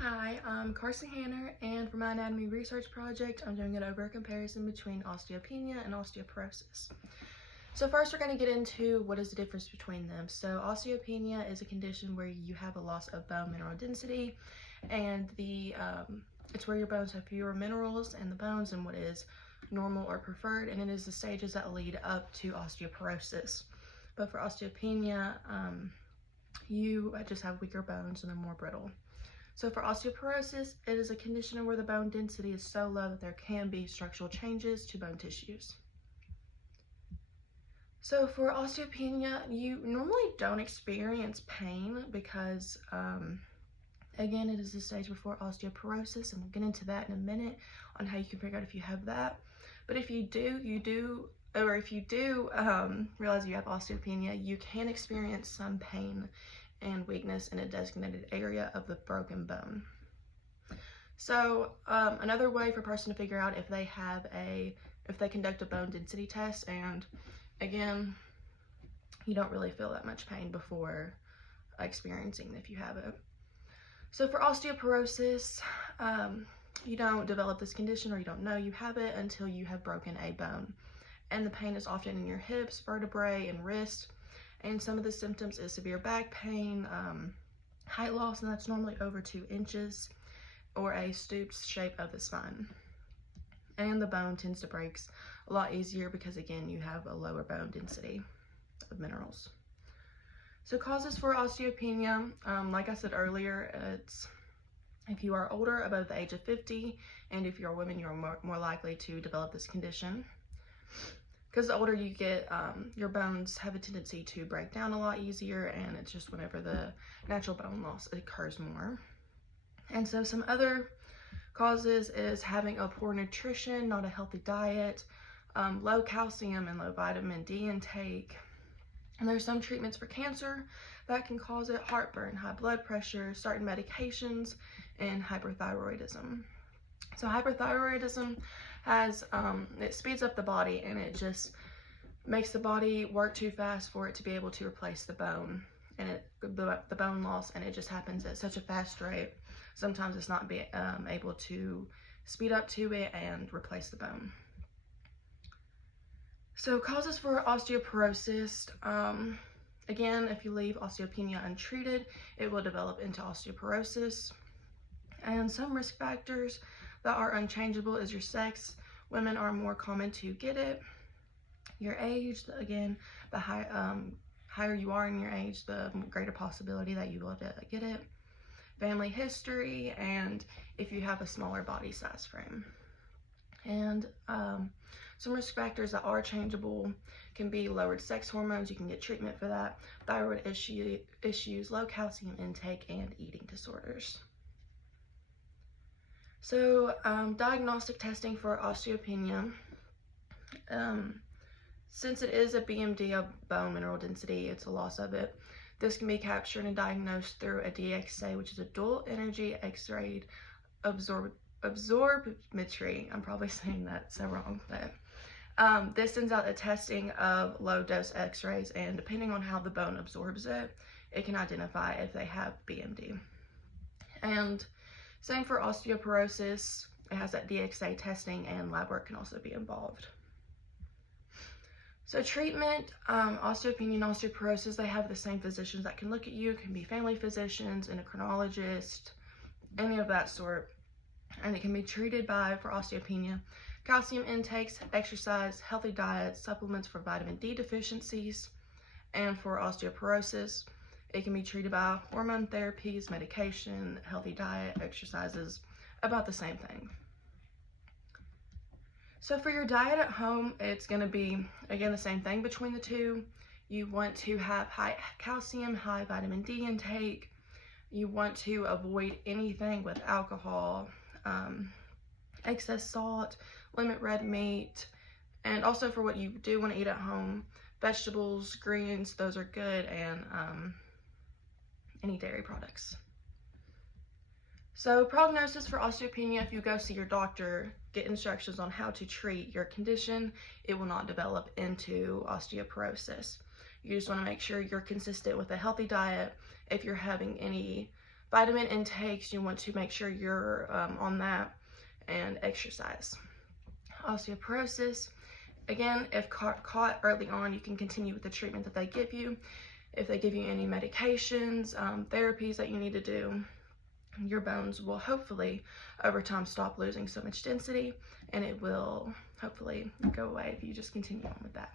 Hi, I'm Carson Hanner, and for my anatomy research project, I'm doing an over comparison between osteopenia and osteoporosis. So first we're going to get into what is the difference between them. So osteopenia is a condition where you have a loss of bone mineral density, and it's where your bones have fewer minerals in the bones than what is normal or preferred, and it is the stages that lead up to osteoporosis. But for osteopenia, you just have weaker bones and they're more brittle. So for osteoporosis, it is a condition where the bone density is so low that there can be structural changes to bone tissues. So for osteopenia, you normally don't experience pain because, again, it is the stage before osteoporosis, and we'll get into that in a minute on how you can figure out if you have that. But if you do realize you have osteopenia, you can experience some pain and weakness in a designated area of the broken bone. So another way for a person to figure out if they conduct a bone density test, and again, you don't really feel that much pain before experiencing if you have it. So for osteoporosis, you don't develop this condition, or you don't know you have it until you have broken a bone. And the pain is often in your hips, vertebrae, and wrist. And some of the symptoms is severe back pain, height loss, and that's normally over 2 inches, or a stooped shape of the spine. And the bone tends to break a lot easier because, again, you have a lower bone density of minerals. So causes for osteopenia, like I said earlier, it's if you are older, above the age of 50, and if you're a woman, you're more likely to develop this condition. Because the older you get, your bones have a tendency to break down a lot easier, and it's just whenever the natural bone loss occurs more. And so some other causes is having a poor nutrition, not a healthy diet, low calcium and low vitamin D intake. And there's some treatments for cancer that can cause it: heartburn, high blood pressure, certain medications, and hyperthyroidism. So hyperthyroidism has, it speeds up the body, and it just makes the body work too fast for it to be able to replace the bone, and the bone loss, and it just happens at such a fast rate. Sometimes it's not able to speed up to it and replace the bone. So causes for osteoporosis, again, if you leave osteopenia untreated, it will develop into osteoporosis. And some risk factors that are unchangeable is your sex. Women are more common to get it. Your age, again, the higher you are in your age, the greater possibility that you will get it. Family history, and if you have a smaller body size frame. And some risk factors that are changeable can be lowered sex hormones. You can get treatment for that. Thyroid issues, low calcium intake, and eating disorders. So diagnostic testing for osteopenia, since it is a BMD of bone mineral density, it's a loss of it. This can be captured and diagnosed through a DXA, which is a dual energy X-ray absorptiometry. I'm probably saying that so wrong, but this sends out a testing of low dose X-rays, and depending on how the bone absorbs it, it can identify if they have BMD. And same for osteoporosis, it has that DXA testing, and lab work can also be involved. So treatment, osteopenia and osteoporosis, they have the same physicians that can look at you. It can be family physicians, endocrinologist, any of that sort. And it can be treated by, for osteopenia, calcium intakes, exercise, healthy diet, supplements for vitamin D deficiencies. And for osteoporosis, it can be treated by hormone therapies, medication, healthy diet, exercises, about the same thing. So for your diet at home, it's going to be, again, the same thing between the two. You want to have high calcium, high vitamin D intake. You want to avoid anything with alcohol, excess salt, limit red meat. And also for what you do want to eat at home, vegetables, greens, those are good, and any dairy products. So prognosis for osteopenia: if you go see your doctor, get instructions on how to treat your condition, it will not develop into osteoporosis. You just want to make sure you're consistent with a healthy diet. If you're having any Vitamin intakes, you want to make sure you're on that, and exercise. Osteoporosis, again, if caught early on, you can continue with the treatment that they give you. If they give you any medications, therapies that you need to do, your bones will hopefully over time stop losing so much density, and it will hopefully go away if you just continue on with that.